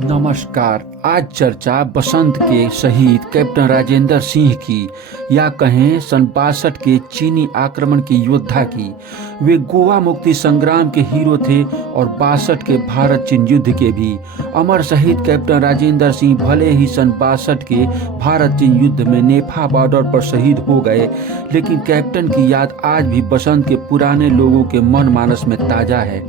नमस्कार। आज चर्चा बसंत के शहीद कैप्टन राजेंद्र सिंह की या कहें सन 62 के चीनी आक्रमण के योद्धा की। वे गोवा मुक्ति संग्राम के हीरो थे और 62 के भारत चीन युद्ध के भी। अमर शहीद कैप्टन राजेंद्र सिंह भले ही सन 62 के भारत चीन युद्ध में नेफा बॉर्डर पर शहीद हो गए, लेकिन कैप्टन की याद आज भी बसंत के पुराने लोगों के मन मानस में ताजा है।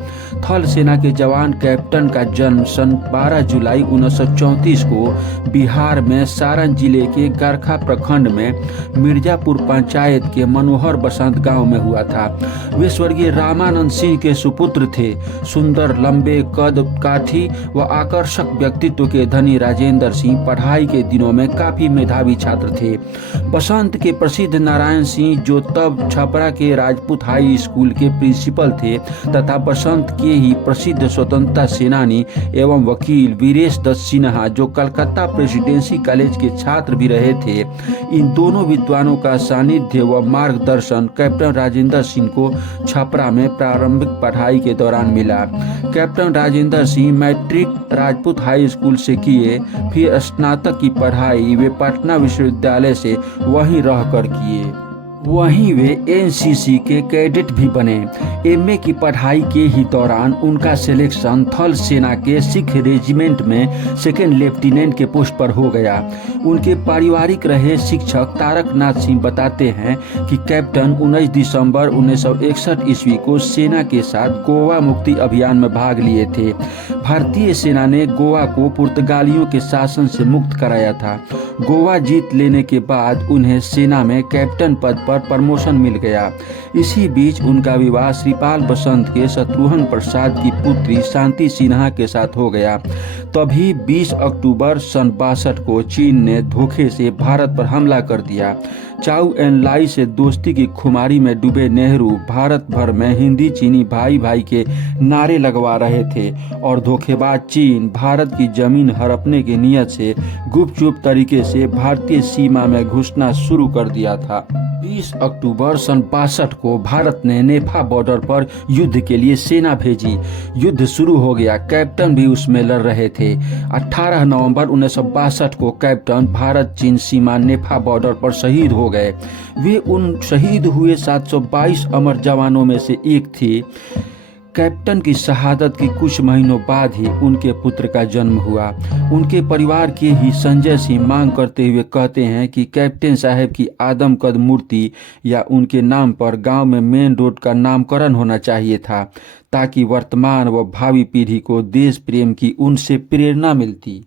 थल सेना के जवान कैप्टन का जन्म सन 12 जुलाई 1934 को बिहार में सारण जिले के गरखा प्रखंड में मिर्जापुर पंचायत के मनोहर बसंत गांव में हुआ था। वे स्वर्गीय रामानंद सिंह के सुपुत्र थे। सुंदर, लंबे कद काठी व आकर्षक व्यक्तित्व के धनी राजेंद्र सिंह पढ़ाई के दिनों में काफी मेधावी छात्र थे। बसंत के प्रसिद्ध नारायण सिंह, जो तब छपरा के राजपूत हाई स्कूल के प्रिंसिपल थे, तथा बसंत के ही प्रसिद्ध स्वतंत्रता सेनानी एवं वकील वीरेश दत्त सिन्हा, जो कलकत्ता प्रेसिडेंसी कॉलेज के छात्र भी रहे थे, इन दोनों विद्वानों का सानिध्य व मार्गदर्शन कैप्टन राजेंद्र सिंह को छपरा में प्रारंभिक पढ़ाई के दौरान मिला। Captain Rajendra Singh matric Rajput high school से किए, फिर स्नातक की पढ़ाई वे पटना विश्वविद्यालय से वहीं रहकर किए। वहीं वे एनसीसी के कैडेट भी बने। एमए की पढ़ाई के ही दौरान उनका सिलेक्शन थल सेना के सिख रेजिमेंट में सेकेंड लेफ्टिनेंट के पोस्ट पर हो गया। उनके पारिवारिक रहे शिक्षक तारक नाथ सिंह बताते हैं कि कैप्टन 19 दिसंबर 1961 ईस्वी को सेना के साथ गोवा मुक्ति अभियान में भाग लिए थे। भारतीय सेना ने गोवा को पुर्तगालियों के शासन से मुक्त कराया था। गोवा जीत लेने के बाद उन्हें सेना में कैप्टन पद पर प्रमोशन मिल गया। इसी बीच उनका विवाह श्रीपाल बसंत के शत्रुघ्न प्रसाद की पुत्री शांति सिन्हा के साथ हो गया। तभी 20 अक्टूबर सन 62 को चीन ने धोखे से भारत पर हमला कर दिया। चाउ एन लाई से दोस्ती की खुमारी में डूबे नेहरू भारत भर में हिंदी चीनी भाई भाई के नारे लगवा रहे थे और धोखेबाज चीन भारत की जमीन हड़पने की नीयत से गुपचुप तरीके से भारतीय सीमा में घुसना शुरू कर दिया था। 20 अक्टूबर सन 62 को भारत ने नेफा बॉर्डर पर युद्ध के लिए सेना भेजी। युद्ध शुरू हो गया। कैप्टन भी उसमें लड़ रहे थे। 18 नवंबर 1962 को कैप्टन भारत चीन सीमा नेफा बॉर्डर पर शहीद हो गए। वे उन शहीद हुए 722 अमर जवानों में से एक थे। कैप्टन की शहादत के कुछ महीनों बाद ही उनके पुत्र का जन्म हुआ। उनके परिवार के ही संजय सिंह मांग करते हुए कहते हैं कि कैप्टन साहब की आदमकद मूर्ति या उनके नाम पर गांव में मेन रोड का नामकरण होना चाहिए था, ताकि वर्तमान व भावी पीढ़ी को देश प्रेम की उनसे प्रेरणा मिलती।